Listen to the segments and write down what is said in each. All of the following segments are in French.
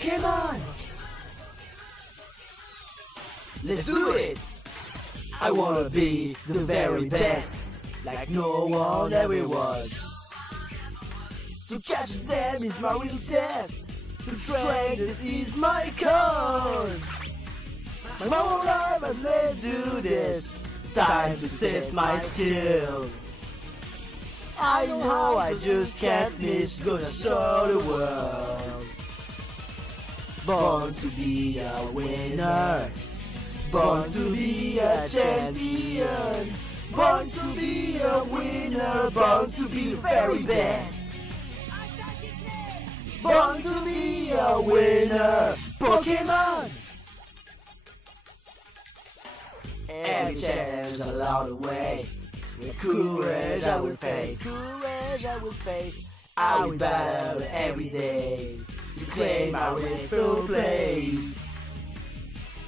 Pokemon! Let's do it! I wanna be the very best, like no one ever was. To catch them is my real test. To train it is my cause. My whole life has led to this. Time to test my skills. I know I just can't miss. Gonna show the world. Born to be a winner. Born to be a champion. Born to be a winner. Born to be the very best. Born to be a winner. Pokemon! Every challenge along the way, with courage I will face. Courage I will face. I will battle every day to claim my rightful place.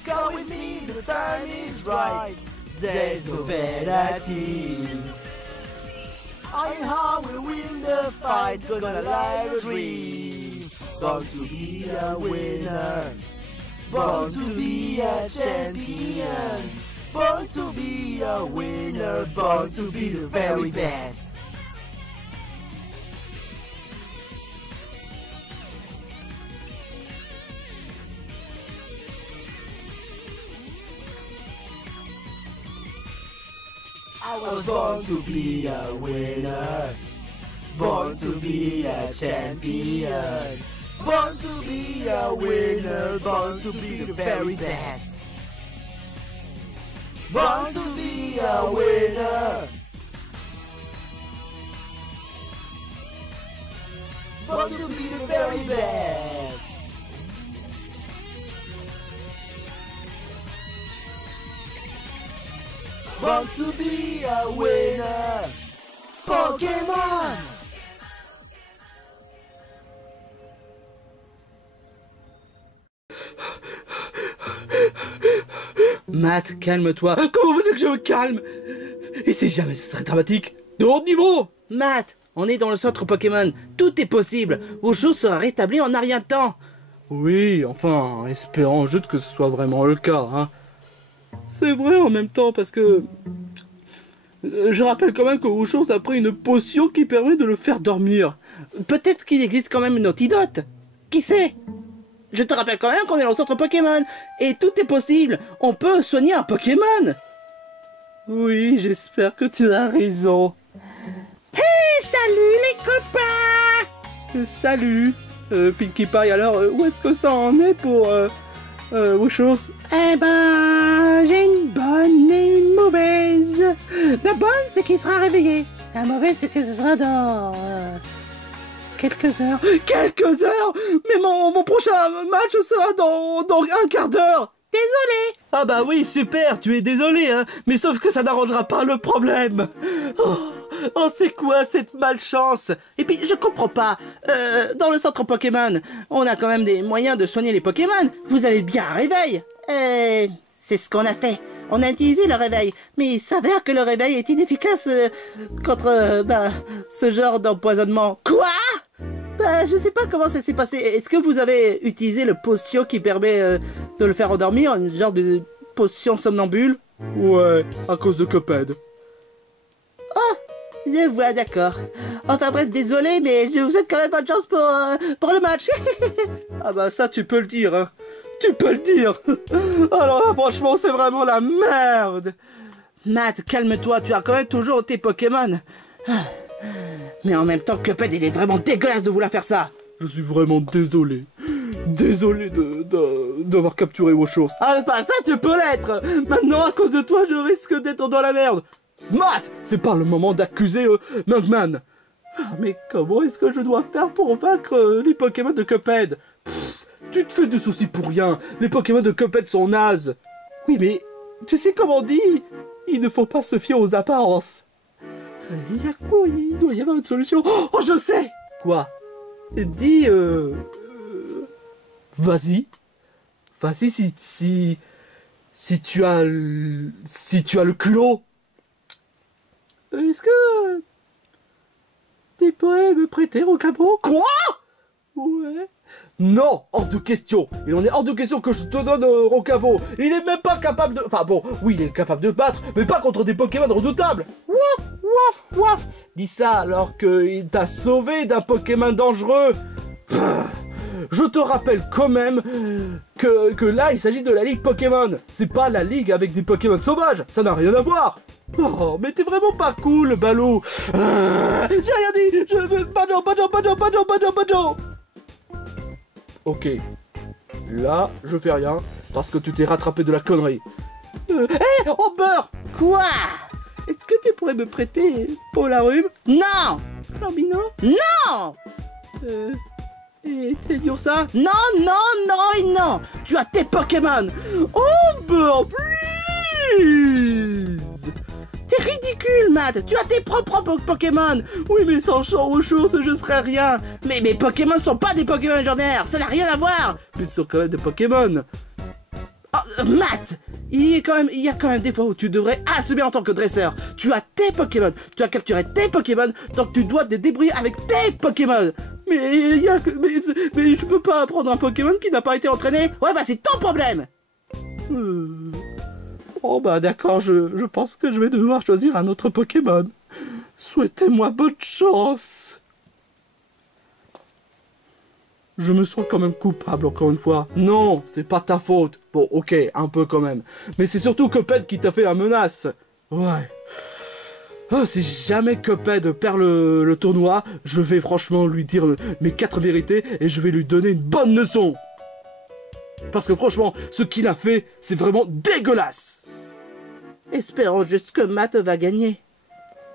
Go with me, the time is right. There's no better team. I and how will win the fight. Gonna live a dream. Born to be a winner. Born to be a champion. Born to be a winner. Born to be the very best. I was born to be a winner. Born to be a champion. Born to be a winner. Born to be the very best. Born to be a winner. Born to be the very best. Born to be a winner. Pokemon! Matt, calme-toi. Comment veux-tu que je me calme? Et si jamais ce serait dramatique? De haut niveau! Matt, on est dans le centre Pokémon. Tout est possible. Wushu sera rétabli en un rien de temps. Oui, enfin, espérons juste que ce soit vraiment le cas, hein. C'est vrai en même temps parce que... Je rappelle quand même que Wushu a pris une potion qui permet de le faire dormir. Peut-être qu'il existe quand même une antidote. Qui sait? Je te rappelle quand même qu'on est dans le centre Pokémon. Et tout est possible. On peut soigner un Pokémon. Oui, j'espère que tu as raison. Hey, salut les copains. Salut. Pinkie Pie, alors où est-ce que ça en est pour... Wushu? Eh ben, j'ai une bonne et une mauvaise. La bonne, c'est qu'il sera réveillé. La mauvaise, c'est que ce sera dans... quelques heures. Quelques heures? Mais mon prochain match sera dans un quart d'heure. Désolé. Ah bah oui, super, tu es désolé, hein. Mais sauf que ça n'arrangera pas le problème. Oh, c'est quoi cette malchance? Et puis, je comprends pas. Dans le centre Pokémon, on a quand même des moyens de soigner les Pokémon. Vous avez bien un réveil. C'est ce qu'on a fait. On a utilisé le réveil. Mais il s'avère que le réveil est inefficace contre, ce genre d'empoisonnement. Quoi? Je sais pas comment ça s'est passé. Est-ce que vous avez utilisé le potion qui permet de le faire endormir? Une genre de potion somnambule? Ouais, à cause de Cuphead. Oh, je vois, d'accord. Enfin bref, désolé, mais je vous souhaite quand même bonne chance pour le match. Ah bah ça, tu peux le dire, hein. Tu peux le dire. Alors là, franchement, c'est vraiment la merde. Matt, calme-toi, tu as quand même toujours tes Pokémon. Mais en même temps, Cuphead, il est vraiment dégueulasse de vouloir faire ça. Je suis vraiment désolé. Désolé d'avoir capturé Wushu. Ah, bah ça, tu peux l'être. Maintenant, à cause de toi, je risque d'être dans la merde. Matt, c'est pas le moment d'accuser Mugman. Mais comment est-ce que je dois faire pour vaincre les Pokémon de Cuphead? Tu te fais des soucis pour rien. Les Pokémon de Cuphead sont nazes. Oui, mais tu sais comment on dit? Il ne faut pas se fier aux apparences. Il y a quoi? Il doit y avoir une solution. Oh, je sais. Quoi? Dis, vas-y. Vas-y si tu as le culot. Est-ce que tu pourrais me prêter au capot? Quoi? Ouais. Non, hors de question. Il en est hors de question que je te donne Rocabo. Il est même pas capable de... Enfin bon, oui, il est capable de battre, mais pas contre des Pokémon redoutables. Waf, waf, waf. Dis ça alors qu'il t'a sauvé d'un Pokémon dangereux. Je te rappelle quand même que là, il s'agit de la Ligue Pokémon. C'est pas la Ligue avec des Pokémon sauvages. Ça n'a rien à voir. Oh, mais t'es vraiment pas cool, ballot. J'ai rien dit. Badjo. Ok. Là, je fais rien parce que tu t'es rattrapé de la connerie. Hé, Amber. Quoi? Est-ce que tu pourrais me prêter pour la rhume? Non. Flambino? Non. Et t'es dur ça? Non, tu as tes Pokémon. Amber, please. T'es ridicule, Matt. Tu as tes propres Pokémon. Oui, mais sans Champ-Ressources, je serais rien. Mais mes Pokémon sont pas des Pokémon légendaires. Ça n'a rien à voir. Mais ce sont quand même des Pokémon. Oh, Matt, il y a quand même des fois où tu devrais assumer en tant que dresseur. Tu as tes Pokémon. Tu as capturé tes Pokémon. Donc tu dois te débrouiller avec tes Pokémon. Mais je peux pas prendre un Pokémon qui n'a pas été entraîné. Ouais, bah c'est ton problème. Oh bah d'accord, je pense que je vais devoir choisir un autre Pokémon. Souhaitez-moi bonne chance. Je me sens quand même coupable encore une fois. Non, c'est pas ta faute. Bon, ok, un peu quand même. Mais c'est surtout Cuphead qui t'a fait la menace. Ouais. Oh, si jamais Cuphead perd le tournoi, je vais franchement lui dire mes 4 vérités et je vais lui donner une bonne leçon. Parce que franchement, ce qu'il a fait, c'est vraiment dégueulasse. Espérons juste que Matt va gagner.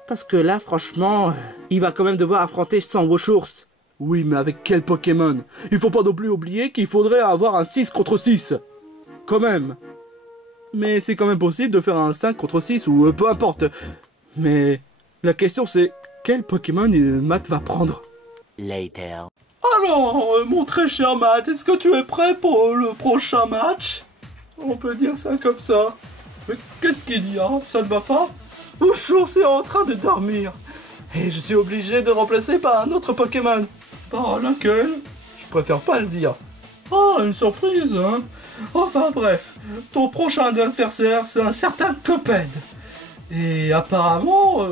Parce que là, franchement, il va quand même devoir affronter Sandwooshurs. Oui, mais avec quel Pokémon? Il faut pas non plus oublier qu'il faudrait avoir un 6 contre 6. Quand même. Mais c'est quand même possible de faire un 5 contre 6 ou peu importe. Mais la question c'est, quel Pokémon Matt va prendre? Later. Alors, mon très cher Matt, est-ce que tu es prêt pour le prochain match? On peut dire ça comme ça. Mais qu'est-ce qu'il y a? Ça ne va pas? Wooshours est en train de dormir. Et je suis obligé de remplacer par un autre Pokémon. Par lequel? Je préfère pas le dire. Ah, une surprise, hein? Enfin bref, ton prochain adversaire, c'est un certain Cuphead. Et apparemment,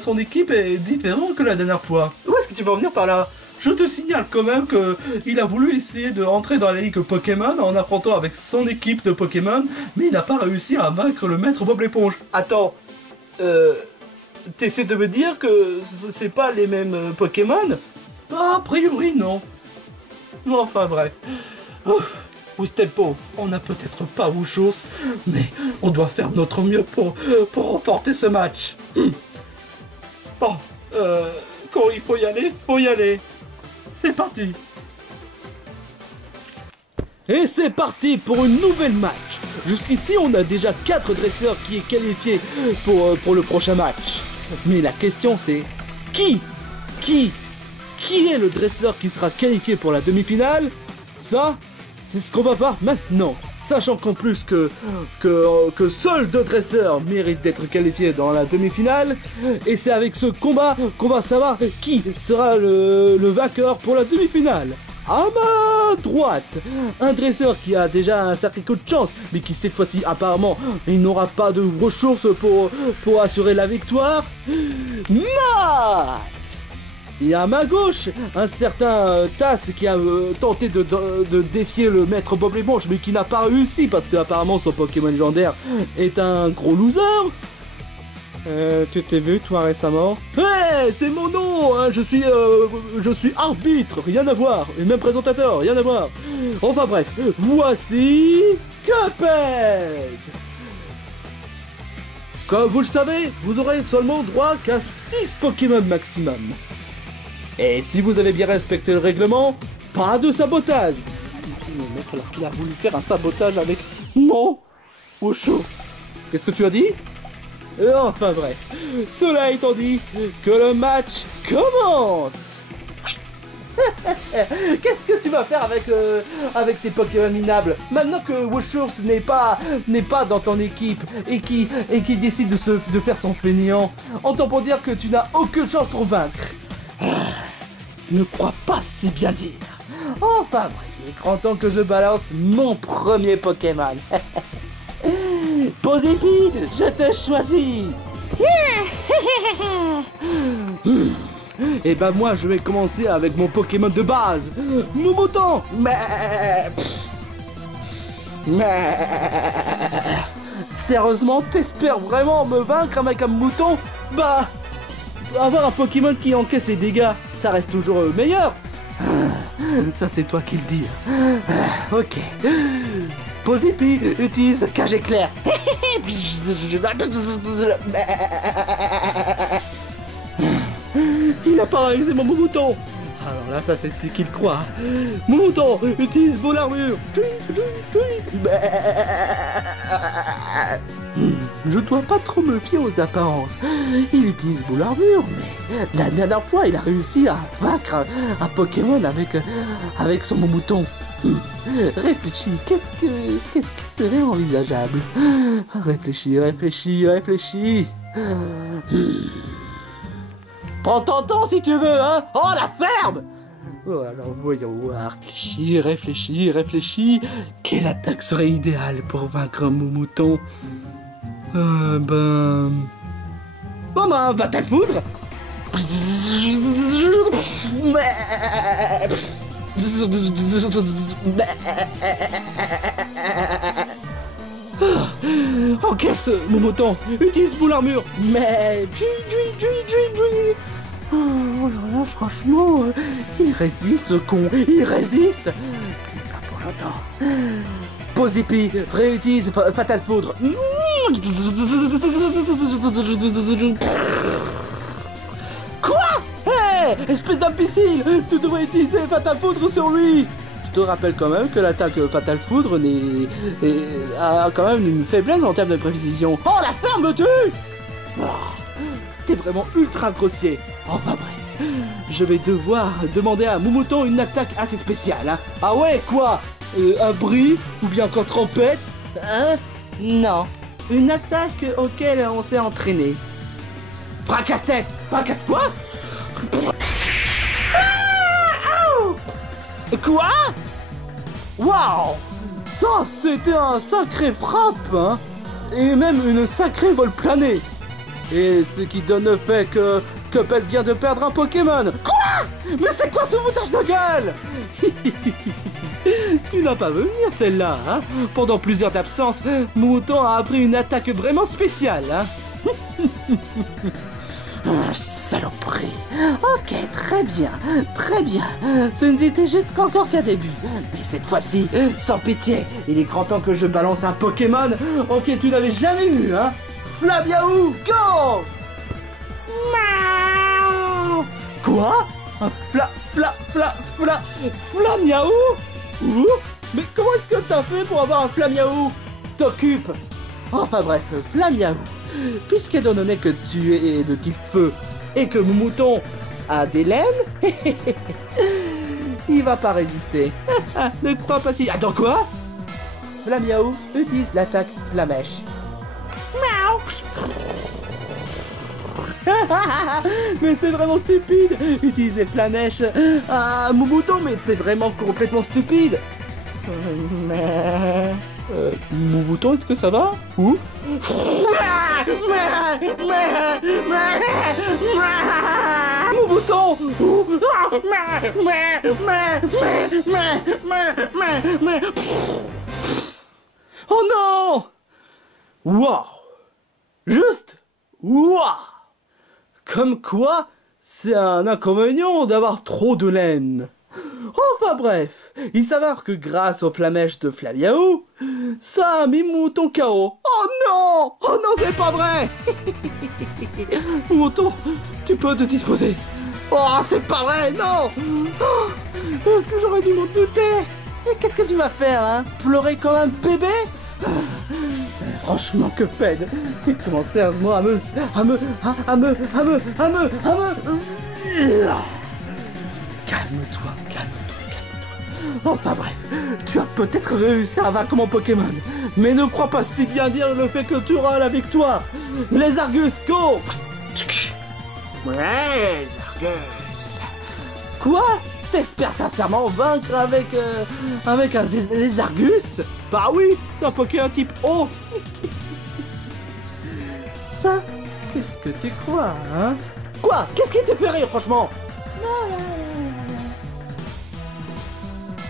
son équipe est différente que la dernière fois. Où est-ce que tu vas en venir par là? Je te signale quand même qu'il a voulu essayer de rentrer dans la ligue Pokémon en affrontant avec son équipe de Pokémon, mais il n'a pas réussi à vaincre le maître Bob l'éponge. Attends, t'essaies de me dire que c'est pas les mêmes Pokémon? Ah, a priori non. Enfin bref. Wistempo, on n'a peut-être pas Wooshours, mais on doit faire notre mieux pour remporter ce match. Bon, quand il faut y aller, C'est parti. Et c'est parti pour une nouvelle match. Jusqu'ici, on a déjà 4 dresseurs qui est qualifié pour le prochain match. Mais la question c'est, qui est le dresseur qui sera qualifié pour la demi-finale? Ça, c'est ce qu'on va voir maintenant. Sachant qu'en plus que seuls 2 dresseurs méritent d'être qualifiés dans la demi-finale. Et c'est avec ce combat qu'on va savoir qui sera le vainqueur pour la demi-finale. À ma droite, un dresseur qui a déjà un sacré coup de chance, mais qui cette fois-ci apparemment il n'aura pas de ressources pour assurer la victoire. Matt. Et à ma gauche, un certain Tass qui a tenté de défier le maître Bob l'éponge, mais qui n'a pas réussi parce qu'apparemment son Pokémon légendaire est un gros loser. Tu t'es vu toi récemment? Hey, c'est mon nom, hein, je suis arbitre, rien à voir, et même présentateur, rien à voir. Enfin bref, voici Cuphead. Comme vous le savez, vous aurez seulement droit qu'à 6 Pokémon maximum. Et si vous avez bien respecté le règlement, pas de sabotage. Le mec alors qu'il a voulu faire un sabotage avec mon Wooshours. Qu'est-ce que tu as dit? Enfin bref, cela étant dit, que le match commence. Qu'est-ce que tu vas faire avec tes Pokémon minables maintenant que Wooshours n'est pas dans ton équipe et qu'il décide de faire son fainéant? Entend pour dire que tu n'as aucune chance pour vaincre. Ne crois pas si bien dire. Enfin bref, il est grand temps que je balance mon premier Pokémon. Posipi, je te choisis. Et ben moi je vais commencer avec mon Pokémon de base, Moumoton. Sérieusement, t'espères vraiment me vaincre avec un mouton? Bah, avoir un Pokémon qui encaisse les dégâts, ça reste toujours meilleur. Ça c'est toi qui le dis. Ok. Posipi, utilise cage éclair. Il a paralysé mon mouton. Alors là, ça c'est ce qu'il croit. Mouton, utilise beau l'armure. Je dois pas trop me fier aux apparences. Il utilise beau l'armure, mais la dernière fois, il a réussi à vaincre un Pokémon avec son mouton. Réfléchis, qu'est-ce qui serait envisageable? Réfléchis. Prends ton temps si tu veux, hein. Oh, la ferme. Oh, alors voyons voir, réfléchis. Quelle attaque serait idéale pour vaincre un mouton? Va-t-elle foudre? Encaisse, mon mouton. Utilise boule armure. Mais oh là là, franchement, il résiste, ce con. Il résiste. Mais pas pour longtemps. Posipi, réutilise Fatal Foudre. Quoi? Hey, espèce d'imbécile, tu devrais utiliser Fatal Foudre sur lui. Je te rappelle quand même que l'attaque Fatal Foudre a quand même une faiblesse en termes de précision. Oh, la ferme me tue. T'es vraiment ultra grossier. Enfin bref, je vais devoir demander à Moumoton une attaque assez spéciale. Hein. Ah ouais, quoi? Un bris? Ou bien encore trompette? Hein? Non. Une attaque auquel on s'est entraîné. Fracasse-tête! Fracasse quoi? Quoi? Waouh! Ça, c'était un sacré frappe, hein? Et même une sacrée vol plané. Et ce qui donne le fait que Coppel vient de perdre un Pokémon. Quoi? Mais c'est quoi ce foutage de gueule? Tu n'as pas vu venir celle-là, hein? Pendant plusieurs absences, Mouton a appris une attaque vraiment spéciale, hein? Saloperie. Ok, très bien. Ce n'était juste qu'encore qu'un début. Mais cette fois-ci, sans pitié, il est grand temps que je balance un Pokémon auquel tu n'avais jamais vu, hein? Flabiaou, go! Miaou! Quoi? Un Flamiaou? Mais comment est-ce que t'as fait pour avoir un Flamiaou? T'occupe! Enfin bref, Flamiaou. Puisqu'étant donné que tu es de type feu et que Moumoton a des laines, il va pas résister. Ne crois pas si... Attends, quoi? Flamiaou utilise l'attaque Flamèche. Miaou. Mais c'est vraiment stupide. Utiliser Flamèche à Moumoton, mais c'est vraiment complètement stupide. Moumoton, est-ce que ça va? Ou? Moumoton! Oh non! Waouh! Juste! Waouh! Comme quoi, c'est un inconvénient d'avoir trop de laine. Enfin bref, il s'avère que grâce aux flamèches de Flaviaou, ça a mis Mouton KO. Oh non! Oh non, c'est pas vrai! Mouton, tu peux te disposer. Oh, c'est pas vrai, non! Oh, que j'aurais dû m'en douter. Et qu'est-ce que tu vas faire, hein? Pleurer comme un bébé? Franchement, que peine. Tu commences sérieusement à me... Calme-toi. Enfin bref, tu as peut-être réussi à vaincre mon Pokémon, mais ne crois pas si bien dire le fait que tu auras la victoire. Les Argus, go! Ouais, les Argus. Quoi? T'espères sincèrement vaincre avec un Lézargus? Bah oui, c'est un Pokémon type O. Ça, c'est ce que tu crois, hein? Quoi? Qu'est-ce qui te fait rire, franchement?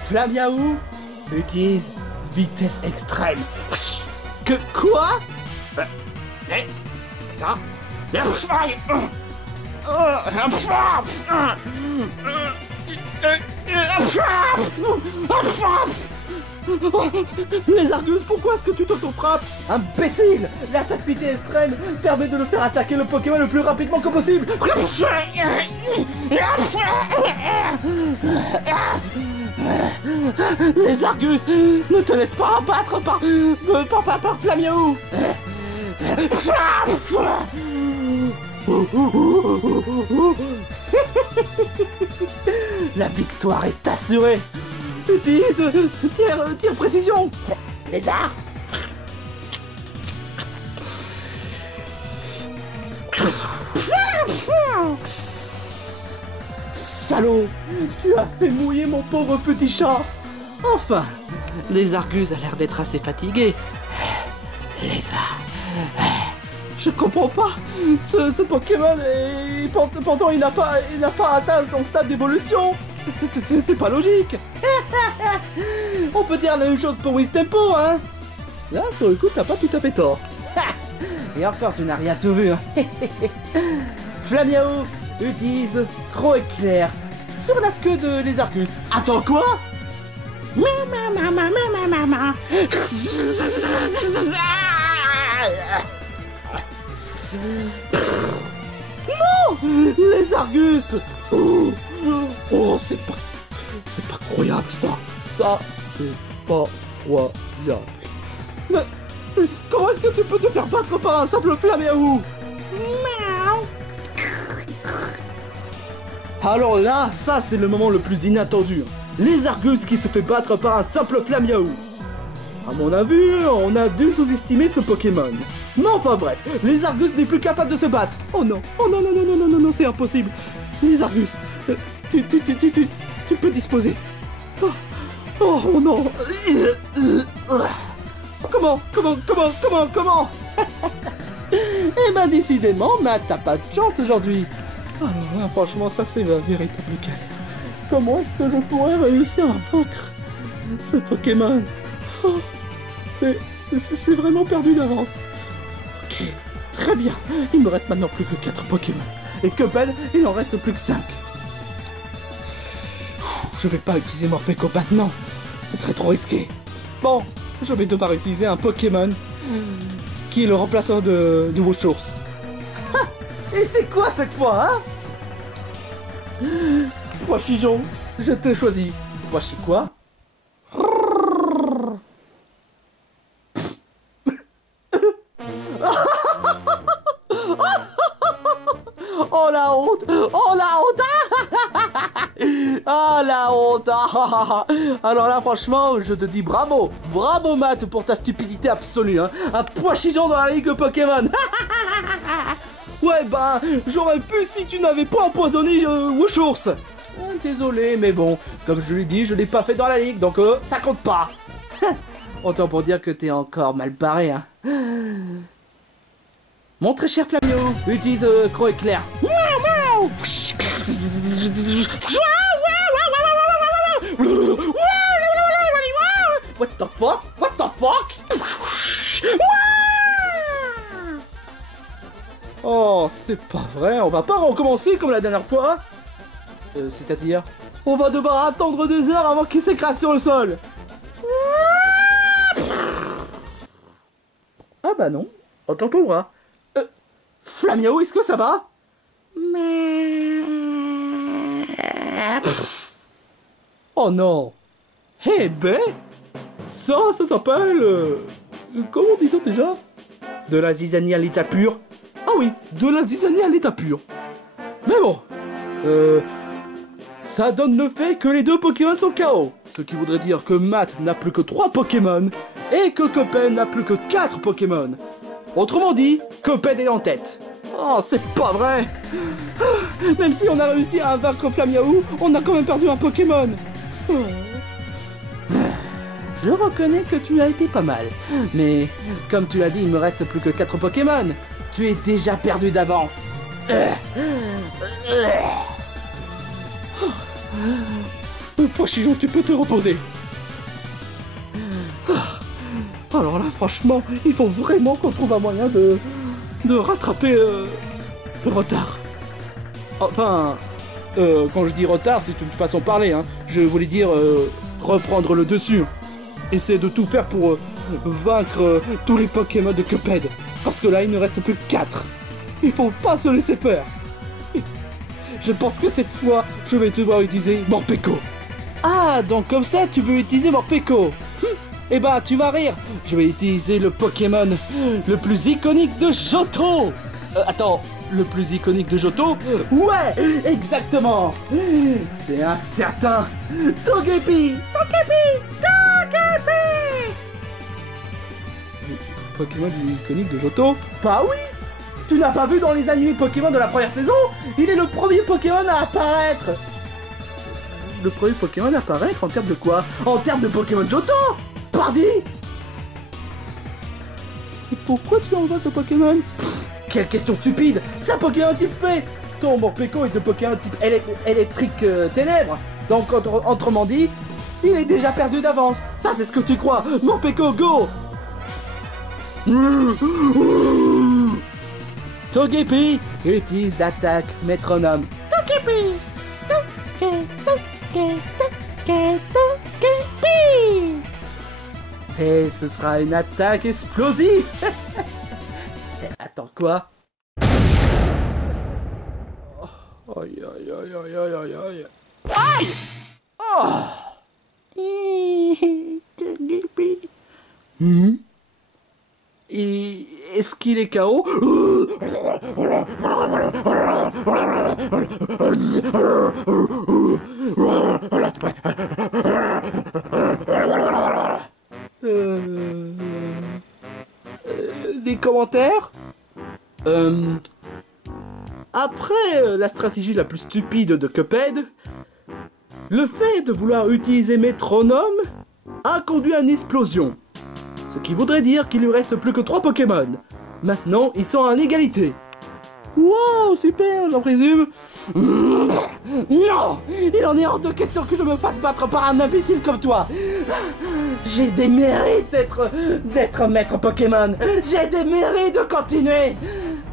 Flamiaou utilise vitesse extrême. Que quoi? Ça? Lézargus, pourquoi est-ce que tu t'auto-frappes? Imbécile! L'attaque vitesse extrême permet de le faire attaquer le Pokémon le plus rapidement que possible. Lézargus, ne te laisse pas abattre par Flamiaou. La victoire est assurée. Utilise tir précision. Lézard. Salaud, tu as fait mouiller mon pauvre petit chat. Enfin, Lézargus a l'air d'être assez fatigué. Lézard. Je comprends pas. Ce Pokémon, pourtant il n'a pas atteint son stade d'évolution. C'est pas logique. On peut dire la même chose pour Wistempo, hein. Là, sur le coup, t'as pas tout à fait tort. Et encore, tu n'as rien tout vu, hein. Flamiaou utilise Croc éclair sur la queue de Lézargus. Attends, quoi? Non, Lézargus. Oh, c'est pas croyable, ça. Ça, c'est pas croyable. Mais comment est-ce que tu peux te faire battre par un simple Flamiaou? Alors là, ça c'est le moment le plus inattendu. Lézargus qui se fait battre par un simple Flamiaou. À mon avis, on a dû sous-estimer ce Pokémon. Mais enfin bref, Lézargus n'est plus capable de se battre. Oh non, oh non, non, non, non, non, non, non, c'est impossible. Lézargus, tu peux disposer. Oh non. Comment Eh ben décidément, Matt, t'as pas de chance aujourd'hui. Alors là, franchement, ça c'est ma véritable galère. Comment est-ce que je pourrais réussir à vaincre ce Pokémon? C'est vraiment perdu d'avance. Ok, très bien. Il me reste maintenant plus que 4 Pokémon. Et Cuphead, il en reste plus que 5. Je vais pas utiliser Morpeko maintenant. Ce serait trop risqué. Bon, je vais devoir utiliser un Pokémon qui est le remplaçant de Wushours. Et c'est quoi cette fois, hein? Poichijon, je te choisis. Poichi quoi? Oh la honte! Oh la honte! Ah la honte! Alors là franchement je te dis bravo! Bravo Matt pour ta stupidité absolue, hein! Un Poichijon dans la ligue Pokémon! Ouais bah j'aurais pu si tu n'avais pas empoisonné Wushours! Désolé mais bon, comme je l'ai dit, je l'ai pas fait dans la ligue donc ça compte pas! Autant pour dire que t'es encore mal barré, hein! Mon très cher Flamiaou, utilise Croc éclair. What the fuck? What the fuck? Oh, c'est pas vrai, on va pas recommencer comme la dernière fois. C'est-à-dire, on va devoir attendre des heures avant qu'il s'écrase sur le sol. Ah bah non, autant pour moi. Flamiaou, est-ce que ça va? Oh non. Eh ben, ça s'appelle... comment dit-on déjà? De la zizanie à l'état pur. Ah oui, de la zizanie à l'état pur. Mais bon, ça donne le fait que les deux Pokémon sont KO. Ce qui voudrait dire que Matt n'a plus que 3 Pokémon et que Cuphead n'a plus que 4 Pokémon. Autrement dit, Cuphead est en tête. Oh, c'est pas vrai. Même si on a réussi à vaincre Flamiaou, on a quand même perdu un Pokémon. Je reconnais que tu as été pas mal. Mais, comme tu l'as dit, il me reste plus que 4 Pokémon. Tu es déjà perdu d'avance. Pochijon, tu peux te reposer. Alors là, franchement, il faut vraiment qu'on trouve un moyen de rattraper le retard. Enfin, quand je dis retard, c'est une façon de parler, hein. Je voulais dire reprendre le dessus. Essayer de tout faire pour vaincre tous les Pokémon de Cuphead. Parce que là, il ne reste plus que 4. Il faut pas se laisser peur. Je pense que cette fois, je vais devoir utiliser Morpeko. Ah, donc comme ça, tu veux utiliser Morpeko. Eh ben, tu vas rire. Je vais utiliser le Pokémon le plus iconique de Johto. Attends, le plus iconique de Johto? Ouais, exactement. C'est un certain Togepi. Pokémon iconique de Johto? Bah oui. Tu n'as pas vu dans les animés Pokémon de la première saison? Il est le premier Pokémon à apparaître. Le premier Pokémon à apparaître en termes de quoi? En termes de Pokémon Johto. Pardi! Et pourquoi tu envoies ce Pokémon? Quelle question stupide! C'est un Pokémon type fée! Ton Morpeko est de Pokémon type électrique ténèbres! Donc, autrement dit, il est déjà perdu d'avance! Ça, c'est ce que tu crois! Morpeko, go! Togepi utilise l'attaque métronome. Togepi! Et ce sera une attaque explosive. Attends, quoi? Aïe, aïe, aïe, aïe, aïe, aïe, aïe. Aïe! Oh! Et est-ce qu'il est KO? Des commentaires? Après la stratégie la plus stupide de Cuphead, le fait de vouloir utiliser Métronome a conduit à une explosion. Ce qui voudrait dire qu'il lui reste plus que 3 Pokémon. Maintenant, ils sont en égalité. Wow, super, j'en présume. Non! Il en est hors de question que je me fasse battre par un imbécile comme toi. J'ai des mérites d'être maître Pokémon. J'ai des mérites de continuer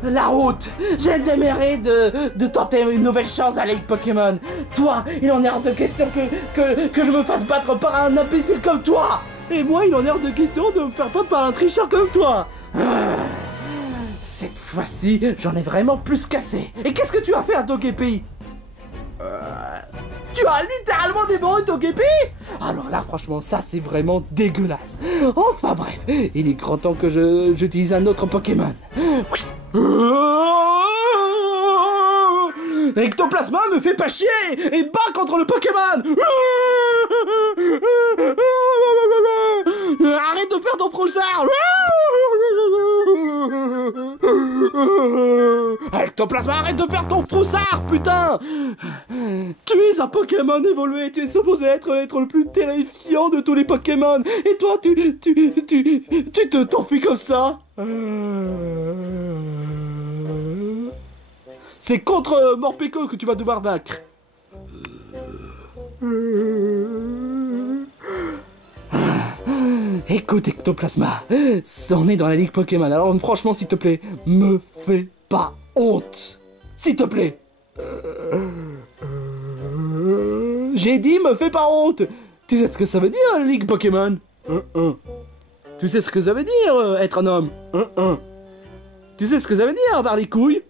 la route. J'ai des mérites de tenter une nouvelle chance à la Ligue Pokémon. Toi, il en est hors de question que je me fasse battre par un imbécile comme toi. Et moi, il en est hors de question de me faire battre par un tricheur comme toi. Cette fois-ci, j'en ai vraiment plus cassé. Et qu'est-ce que tu as fait à Togepi? Tu as littéralement dévoré Togepi? Alors là, franchement, ça c'est vraiment dégueulasse. Enfin bref, il est grand temps que j'utilise un autre Pokémon. Ectoplasma me fait pas chier et bat contre le Pokémon. Arrête de faire ton Proussard. Ectoplasma, arrête de faire ton Proussard, putain. Tu es un Pokémon évolué, tu es supposé être le plus terrifiant de tous les Pokémon. Et toi, tu t'enfuis comme ça. C'est contre Morpeko que tu vas devoir vaincre. Écoute Ectoplasma, on est dans la Ligue Pokémon, alors franchement s'il te plaît, me fais pas honte. S'il te plaît. J'ai dit me fais pas honte. Tu sais ce que ça veut dire la Ligue Pokémon? Tu sais ce que ça veut dire être un homme? Tu sais ce que ça veut dire avoir les couilles?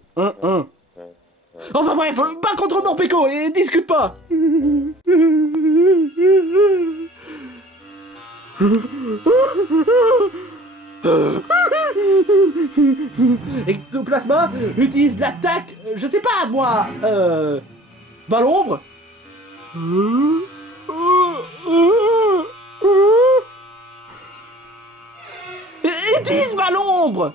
Enfin bref, pas contre Morpeko et discute pas. Ectoplasma utilise l'attaque, je sais pas moi, Ballombre. Utilise Ballombre.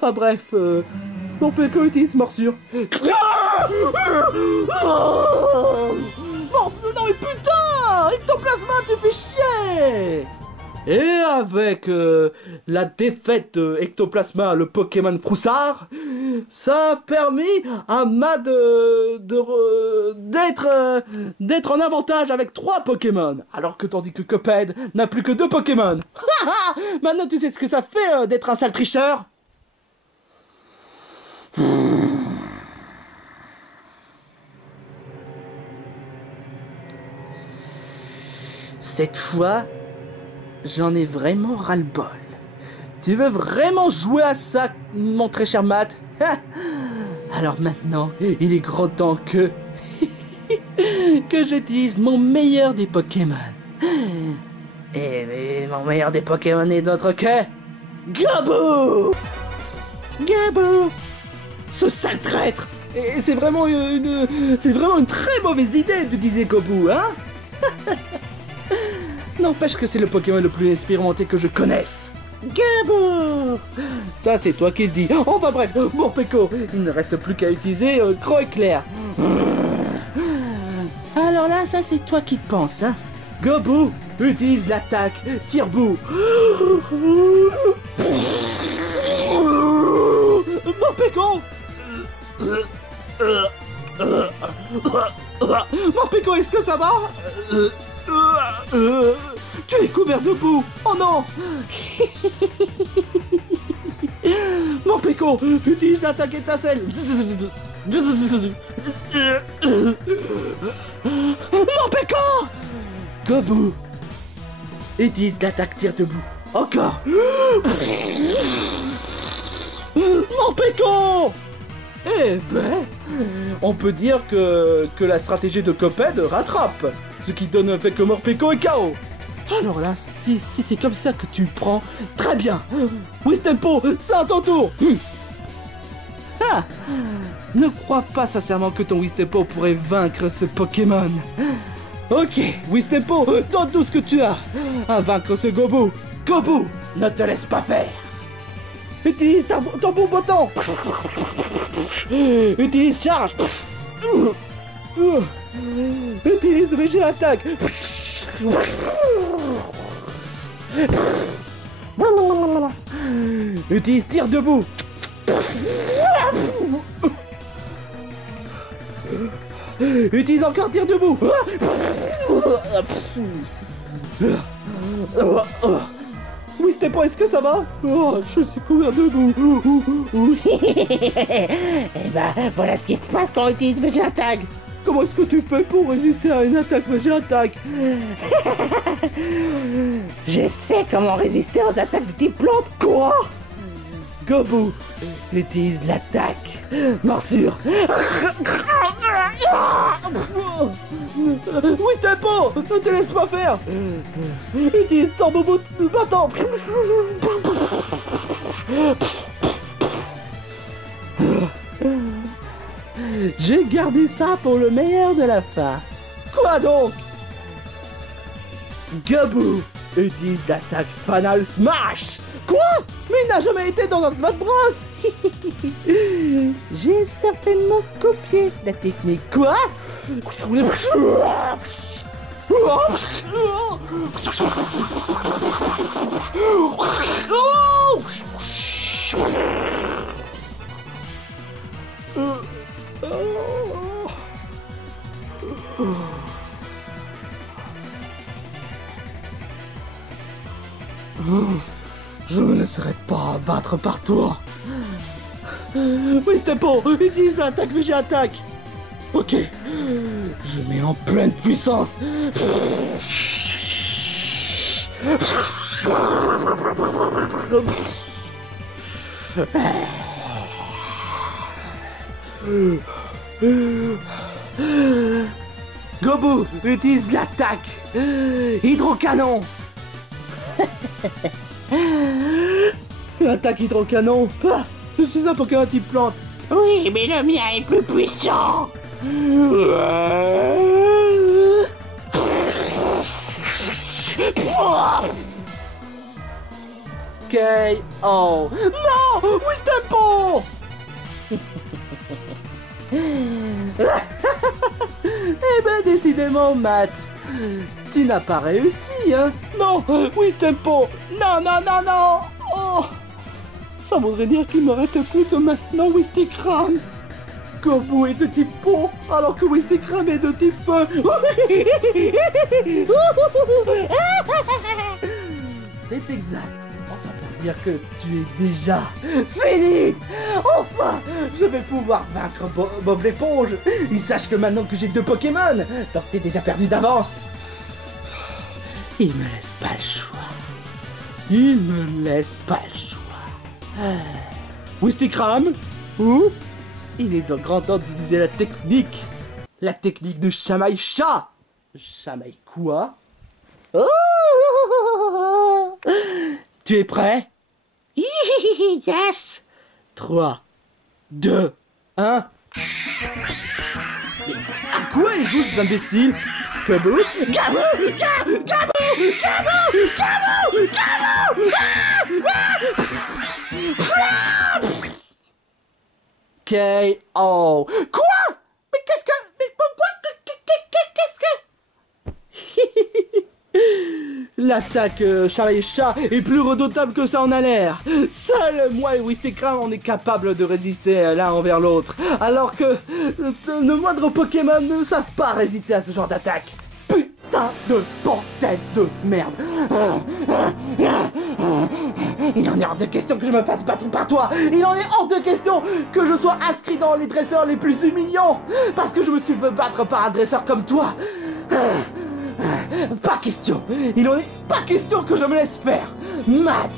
Enfin bref, Morpeko utilise morsure. Non mais putain, Ectoplasma, tu fais chier. Et avec la défaite de Ectoplasma, le Pokémon Froussard, ça a permis à Mad d'être en avantage avec 3 Pokémon, alors que tandis que Cuphead n'a plus que 2 Pokémon. Maintenant tu sais ce que ça fait d'être un sale tricheur. Cette fois, j'en ai vraiment ras-le-bol. Tu veux vraiment jouer à ça, mon très cher Matt? Alors maintenant, il est grand temps que j'utilise mon meilleur des Pokémon. Et mon meilleur des Pokémon est d'autre que Gobou. Gobou, ce sale traître. Et c'est vraiment une très mauvaise idée d'utiliser Gobou, hein? N'empêche que c'est le Pokémon le plus expérimenté que je connaisse. Gobou! Ça, c'est toi qui le dis. Enfin bref, Morpeko, il ne reste plus qu'à utiliser Gros Éclair. Alors là, ça, c'est toi qui te penses, hein. Gobou, utilise l'attaque Tire-Bout. Morpeko! Morpeko, est-ce que ça va? Tu es couvert de boue. Oh non. Morpeko, utilise l'attaque étincelle. Morpeko. Gobou, utilise l'attaque tire debout. Encore. Morpeko. Eh ben, on peut dire que la stratégie de Cuphead rattrape, ce qui donne un fait que Morpeko est KO. Alors là, si c'est comme ça que tu prends, très bien. Wistempo, c'est à ton tour. Ah, ne crois pas sincèrement que ton Wistempo pourrait vaincre ce Pokémon. Ok, Wistempo, donne tout ce que tu as à vaincre ce Gobou. Gobou, ne te laisse pas faire. Utilise ton bon bouton. Utilise charge. Utilise VG attaque. Utilise tire debout. Utilise encore tire debout. Oui, c'était pas, est-ce que ça va? Oh, je suis couvert de boue. Eh ben, voilà ce qui se passe quand on utilise VG Attack. Comment est-ce que tu fais pour résister à une attaque VG Attack? Je sais comment résister aux attaques de type plante. Quoi? Gobou, utilise l'attaque. Morsure. Oui, t'es pas. Ne te laisse pas faire. Utilise ton bobo battant. J'ai gardé ça pour le meilleur de la fin. Quoi donc? Gobou utilise l'attaque Final Smash. Quoi? Mais il n'a jamais été dans un Smash Bros. J'ai certainement copié la technique. Quoi? Je me laisserai pas abattre par toi. Oui, Stepo, utilise l'attaque VG attaque. Ok, je mets en pleine puissance. Gobou, utilise l'attaque hydrocanon. L'attaque hydrocanon. Ah, je suis un Pokémon type plante. Oui, mais le mien est plus puissant. KO. Non, Wistempo. Eh ben, décidément, Matt, tu n'as pas réussi, hein? Non, Wistempo. Non, non, non, non. Oh, ça voudrait dire qu'il me reste plus que maintenant Wistikram. Gobu est de type peau, alors que Wistikram est de type feu. C'est exact. Enfin, pour dire que tu es déjà fini. Enfin, je vais pouvoir vaincre Bob l'éponge. Il sache que maintenant que j'ai 2 Pokémon, donc t'es déjà perdu d'avance. Il me laisse pas le choix. Il me laisse pas le choix. Wistikram, où? Il est donc grand temps d'utiliser la technique. La technique de Chamaï-Cha. Chamaï quoi? Oh, tu es prêt? Yes. 3, 2, 1. Mais à quoi ils jouent ces imbéciles? Gabou, Gabou, Gabou, Gabou, Gabou, Gabou, Gabou. KO. Quoi? Mais qu'est-ce que... Mais pourquoi? Qu'est-ce que... L'attaque Chamaï-Cha est plus redoutable que ça en a l'air. Seul moi et Wistikram, on est capable de résister l'un envers l'autre. Alors que le moindre Pokémon ne savent pas résister à ce genre d'attaque. Putain de bordel de merde. Il en est hors de question que je me fasse battre par toi. Il en est hors de question que je sois inscrit dans les dresseurs les plus humiliants. Parce que je me suis fait battre par un dresseur comme toi. Pas question. Il en est pas question que je me laisse faire. Matt,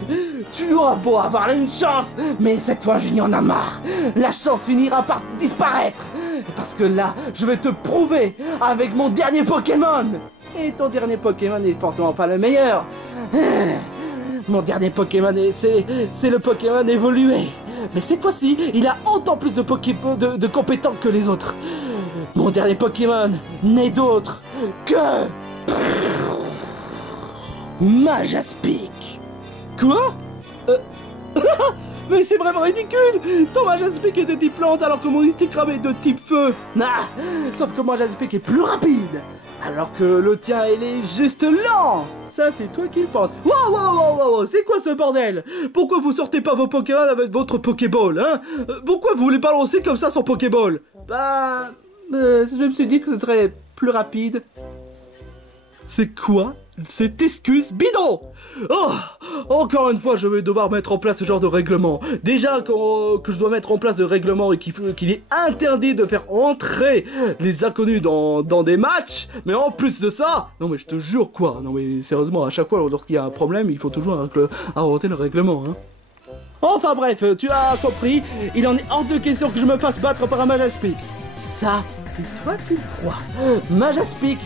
tu auras beau avoir une chance, mais cette fois je n'y en a marre. La chance finira par disparaître. Parce que là, je vais te prouver avec mon dernier Pokémon. Et ton dernier Pokémon n'est forcément pas le meilleur. Mon dernier Pokémon, c'est le Pokémon évolué. Mais cette fois-ci, il a autant plus de compétences que les autres. Mon dernier Pokémon n'est d'autre que... Majaspic. Quoi? Mais c'est vraiment ridicule. Ton Majaspic est de type plante alors que mon Wistikram est de type feu. Ah, sauf que mon Majaspic est plus rapide. Alors que le tien, il est juste lent. Ça, c'est toi qui le penses. Wow, wow, wow, wow, wow. C'est quoi ce bordel? Pourquoi vous sortez pas vos Pokémon avec votre Pokéball, hein? Pourquoi vous les balancez comme ça sans Pokéball? Bah... je me suis dit que ce serait plus rapide. C'est quoi cette excuse bidon? Oh, encore une fois, je vais devoir mettre en place ce genre de règlement. Déjà que je dois mettre en place de règlement et qu'il est interdit de faire entrer les inconnus dans des matchs. Mais en plus de ça, non mais je te jure quoi. Non mais sérieusement, à chaque fois lorsqu'il y a un problème, il faut toujours inventer le règlement, hein. Enfin bref, tu as compris, il en est hors de question que je me fasse battre par un Majaspic. Ça, c'est toi qui le crois. Majaspic,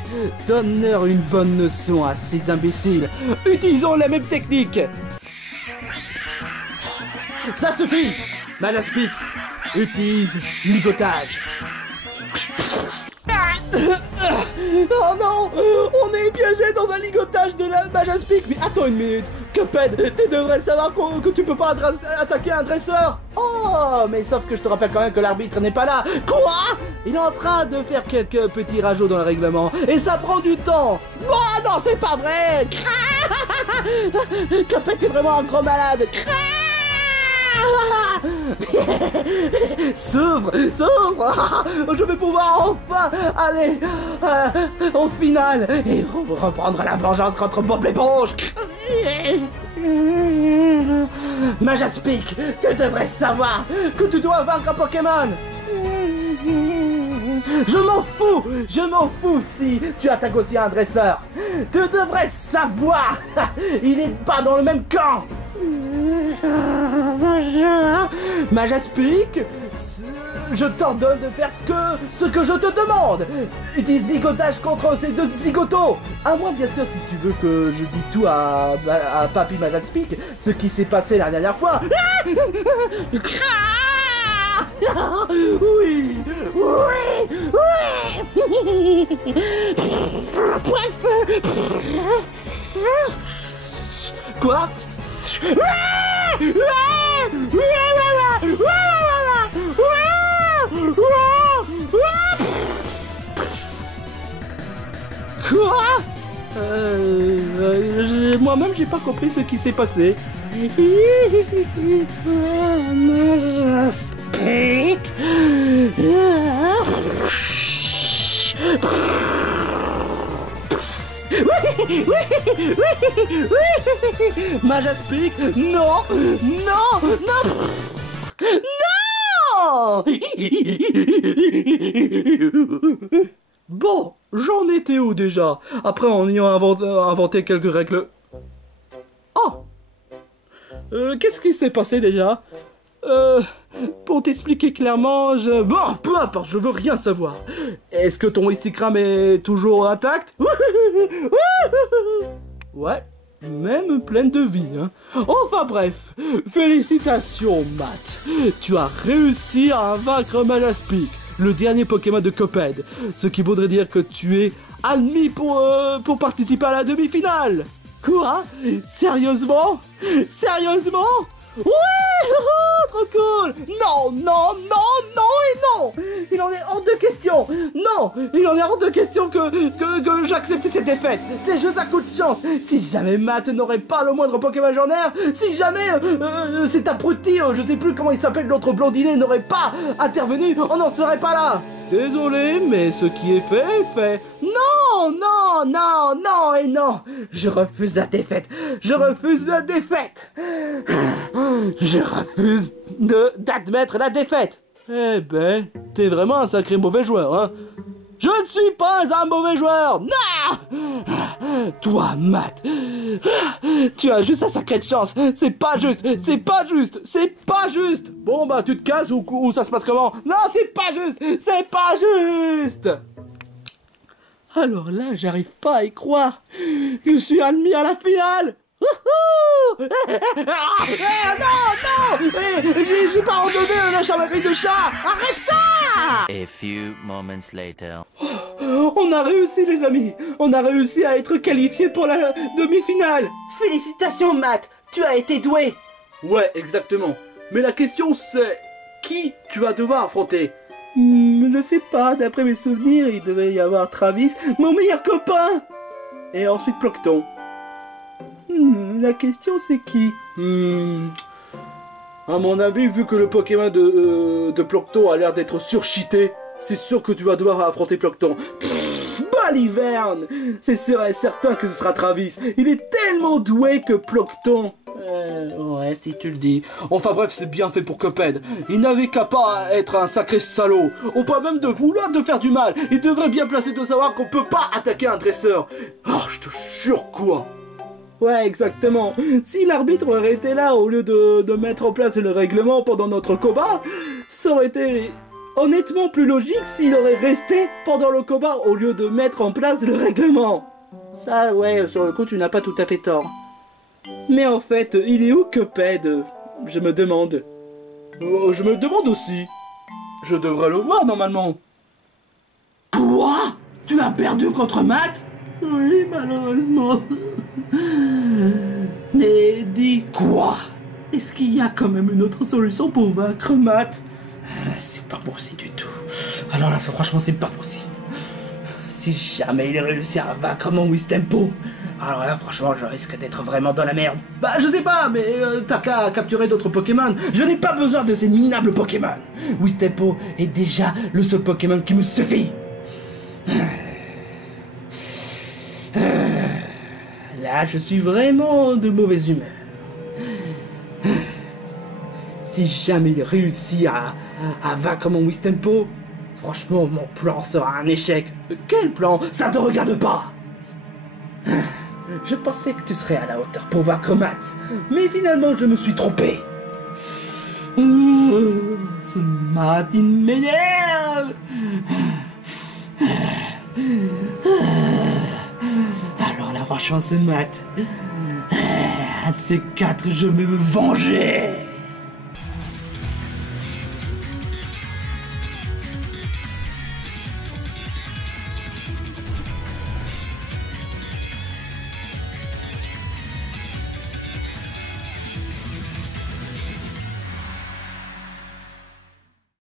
donne-leur une bonne leçon à ces imbéciles. Utilisons la même technique. Ça suffit. Majaspic, utilise ligotage. Oh non, on est piégé dans un ligotage de la Majaspic. Mais attends une minute, Cuphead, tu devrais savoir que tu peux pas attaquer un dresseur. Oh, mais sauf que je te rappelle quand même que l'arbitre n'est pas là. Quoi? Il est en train de faire quelques petits rajouts dans le règlement et ça prend du temps. Oh non, c'est pas vrai. Cuphead, t'es vraiment un gros malade. S'ouvre, s'ouvre. Je vais pouvoir enfin aller au final et reprendre la vengeance contre Bob l'éponge. Majaspic, tu devrais savoir que tu dois vaincre un Pokémon. Je m'en fous si tu attaques aussi un dresseur. Tu devrais savoir, il n'est pas dans le même camp. Majaspic, je t'ordonne de faire ce que je te demande. Utilise ligotage contre ces deux zigotos. À moins bien sûr si tu veux que je dise tout à Papy Majaspic, ce qui s'est passé la dernière fois. Oui, oui, oui. Point de feu. Quoi? Quoi? Moi-même j'ai pas compris ce qui s'est passé. Majaspic, non, non, non, non. Bon, j'en étais où déjà? Après en ayant inventé quelques règles. Oh, qu'est-ce qui s'est passé déjà? Pour t'expliquer clairement, bon, peu importe, je veux rien savoir. Est-ce que ton Instagram est toujours intact? Ouais, même pleine de vie, hein. Enfin bref, félicitations, Matt. Tu as réussi à vaincre Majaspic, le dernier Pokémon de Cuphead. Ce qui voudrait dire que tu es admis pour participer à la demi-finale. Quoi? Sérieusement? Sérieusement? Ouais, trop cool. Non, non, non, non et non. Il en est hors de question. Non, il en est hors de question que j'accepte cette défaite. C'est juste un coup de chance. Si jamais Matt n'aurait pas le moindre Pokémon légendaire, si jamais cet abruti, je sais plus comment il s'appelle, l'autre blondinet, n'aurait pas intervenu, on n'en serait pas là. Désolé, mais ce qui est fait. Non, non, non, non et non. Je refuse la défaite. Je refuse la défaite. Je refuse d'admettre la défaite. Eh ben, t'es vraiment un sacré mauvais joueur, hein. Je ne suis pas un mauvais joueur. Non. Toi, Matt, tu as juste un sacré de chance. C'est pas juste, c'est pas juste, c'est pas juste. Bon bah tu te casses ou ça se passe comment? Non, c'est pas juste, c'est pas juste. Alors là, j'arrive pas à y croire. Je suis admis à la finale. Non, j'ai pas ordonné la charlaterie de chat. Arrête ça. A few moments later. On a réussi, les amis. On a réussi à être qualifiés pour la demi-finale. Félicitations, Matt. Tu as été doué. Ouais, exactement. Mais la question c'est qui tu vas devoir affronter? Je ne sais pas. D'après mes souvenirs, il devait y avoir Travis, mon meilleur copain. Et ensuite Plockton. La question c'est qui? À mon avis, vu que le Pokémon de Plockton a l'air d'être surcheaté, c'est sûr que tu vas devoir affronter Plockton. Baliverne! C'est sûr et certain que ce sera Travis. Il est tellement doué que Plockton. Ouais, si tu le dis. Enfin bref, c'est bien fait pour Cuphead. Il n'avait qu'à pas être un sacré salaud. Au point même de vouloir te faire du mal. Il devrait bien placer de savoir qu'on peut pas attaquer un dresseur. Oh, je te jure quoi. Ouais, exactement. Si l'arbitre aurait été là au lieu de mettre en place le règlement pendant notre combat, ça aurait été honnêtement plus logique s'il aurait resté pendant le combat au lieu de mettre en place le règlement. Ça, ouais, sur le coup, tu n'as pas tout à fait tort. Mais en fait, il est où Cuphead? Je me demande. Je me demande aussi. Je devrais le voir normalement. Quoi? Tu as perdu contre Matt? Oui, malheureusement. Mais dis quoi? Est-ce qu'il y a quand même une autre solution pour vaincre Matt? C'est pas possible du tout. Alors là, franchement, c'est pas possible. Si jamais il réussit à vaincre mon Wistempo, alors là, franchement, je risque d'être vraiment dans la merde. Bah, je sais pas, mais t'as qu'à capturer d'autres Pokémon. Je n'ai pas besoin de ces minables Pokémon. Wistempo est déjà le seul Pokémon qui me suffit. Là, je suis vraiment de mauvaise humeur. Si jamais il réussit à vaincre mon Wistempo, franchement, mon plan sera un échec. Quel plan? Ça te regarde pas. Je pensais que tu serais à la hauteur pour vaincre Matt, mais finalement, je me suis trompé. Ce Matt, il m'énerve. Alors là, franchement, c'est Matt. Un de ces quatre, je vais me venger.